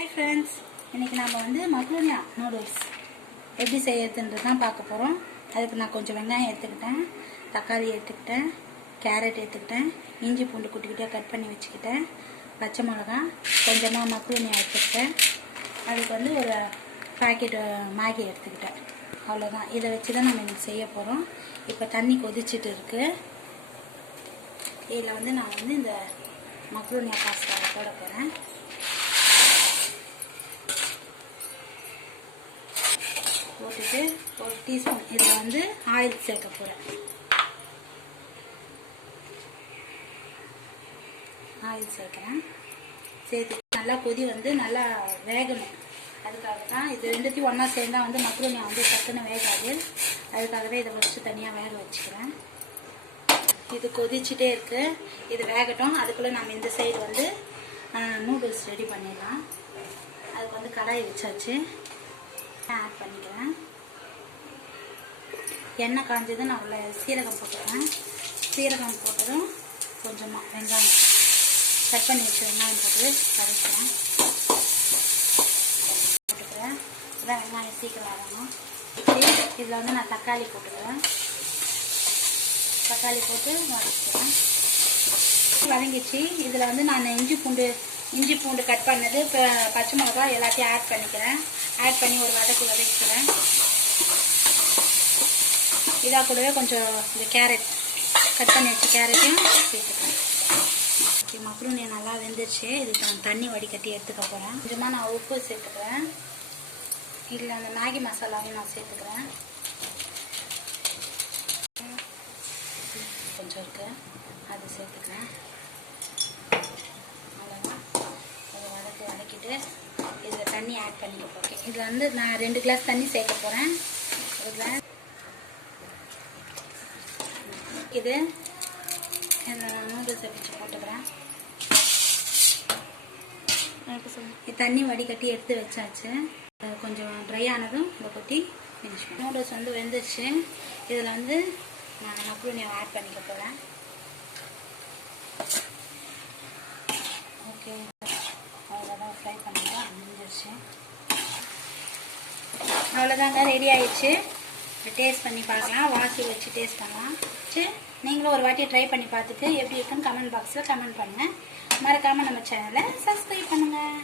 Hi friends இன்றைக்கி நம்ம வந்து மக்ரோனியா நூடுல்ஸ் எப்படி செய்யறதுன்றது தான் பார்க்க போகிறோம் அதுக்கு நான் கொஞ்சம் வெங்காயம் எடுத்துக்கிட்டேன் தக்காளி எடுத்துக்கிட்டேன் கேரட் எடுத்துக்கிட்டேன் இஞ்சி பூண்டு குட்டிக்கிட்டே கட் பண்ணி வச்சுக்கிட்டேன் பச்சை மிளகா கொஞ்சமாக மக்ரோனியா எடுத்துக்கிட்டேன். அதுக்கு வந்து ஒரு பாக்கெட் மேகி எடுத்துக்கிட்டேன். அவ்வளோதான் இதை வச்சு தான் நம்ம இன்னைக்கு செய்ய போகிறோம் இப்போ தண்ணி கொதிச்சிட்டு இருக்கு. இதில் வந்து நான் வந்து இந்த மக்ரோனியா பாஸ்தா போட போகிறேன் வச்சுட்டு ஒரு டீஸ்பூன் இதில் வந்து ஆயில் சேர்க்க போகிறேன் ஆயில் சேர்க்குறேன். சேர்த்து நல்லா கொதி வந்து நல்லா வேகணும். அதுக்காக தான் இது ரெண்டுத்தையும் ஒன்றா சேர்ந்தா வந்து மக்ரூனியா வந்து டக்குன்னு வேகாது. அதுக்காகவே இதை ஃபஸ்ட்டு தனியாக வேக வச்சுக்கிறேன். இது கொதிச்சுட்டே இருக்குது இது வேகட்டும். அதுக்குள்ளே நம்ம இந்த சைடு வந்து நூடுல்ஸ் ரெடி பண்ணிடலாம். அதுக்கு வந்து கடாய் வச்சாச்சு. ஆட் பண்ணிக்கிறேன். எண்ணெய் காஞ்சது நான் உள்ள சீரகம் போட்டுக்கிறேன். சீரகம் போட்டதும் கொஞ்சமாக வெங்காயம் கட் பண்ணி வச்சு வெங்காயம் போட்டு கரைக்கிறேன் போட்டுக்கிறேன். இதான் வெங்காயம் சீக்கிரம் வரணும் இதில் வந்து நான் தக்காளி போட்டுக்கிறேன். தக்காளி போட்டு வதக்கிக்கிறேன் வதங்கிச்சு இதில் வந்து நான் இஞ்சி பூண்டு இஞ்சி பூண்டு கட் பண்ணது இப்போ பச்சை மிளகா எல்லாத்தையும் ஆட் பண்ணிக்கிறேன். ஆட் பண்ணி ஒரு வதக்கு வதக்கிக்கிறேன் இதாக கூடவே கொஞ்சம் இந்த கேரட் கட் பண்ணி வச்ச கேரட்டையும் சேர்த்துக்கிறேன். ஓகே மக்ரூனி நல்லா வெந்துருச்சு. இதுக்கு நான் தண்ணி வடிகட்டி எடுத்துக்க போகிறேன் கொஞ்சமாக நான் உப்பு சேர்த்துக்கிறேன். இதில் அந்த மேகி மசாலாவையும் நான் சேர்த்துக்கிறேன். கொஞ்சம் இருக்குது அது சேர்த்துக்கிறேன் அவ்வளோதான் அதை வதக்கி வதக்கிட்டு இதில் தண்ணி ஆட் பண்ணிக்க போகிறேன் இதில் வந்து நான் ரெண்டு கிளாஸ் தண்ணி சேர்க்க போகிறேன் ஒரு கிளாஸ் இது நூடுல்ஸை பிடிச்சி போட்டுக்கிறேன். தண்ணி வடிகட்டி எடுத்து வச்சாச்சு. அது கொஞ்சம் ட்ரை ஆனதும் இதை கொட்டி நூடுல்ஸ் வந்து வெந்துருச்சு. இதில் வந்து நான் மக்ரூனியை ஆட் பண்ணிக்க போகிறேன் ஓகே அவ்வளோதான் ஃப்ரை பண்ணிவிட்டு அமைஞ்சிருச்சு அவ்வளோதாங்க ரெடி ஆயிடுச்சு. டேஸ்ட் பண்ணி பார்க்கலாம். வாசி வச்சு டேஸ்ட் பண்ணலாம். சரி நீங்களும் ஒரு வாட்டி ட்ரை பண்ணி பார்த்துட்டு எப்படி இருக்குன்னு கமெண்ட் பாக்ஸில் கமெண்ட் பண்ணுங்கள் மறக்காமல் நம்ம சேனலை சப்ஸ்கிரைப் பண்ணுங்கள்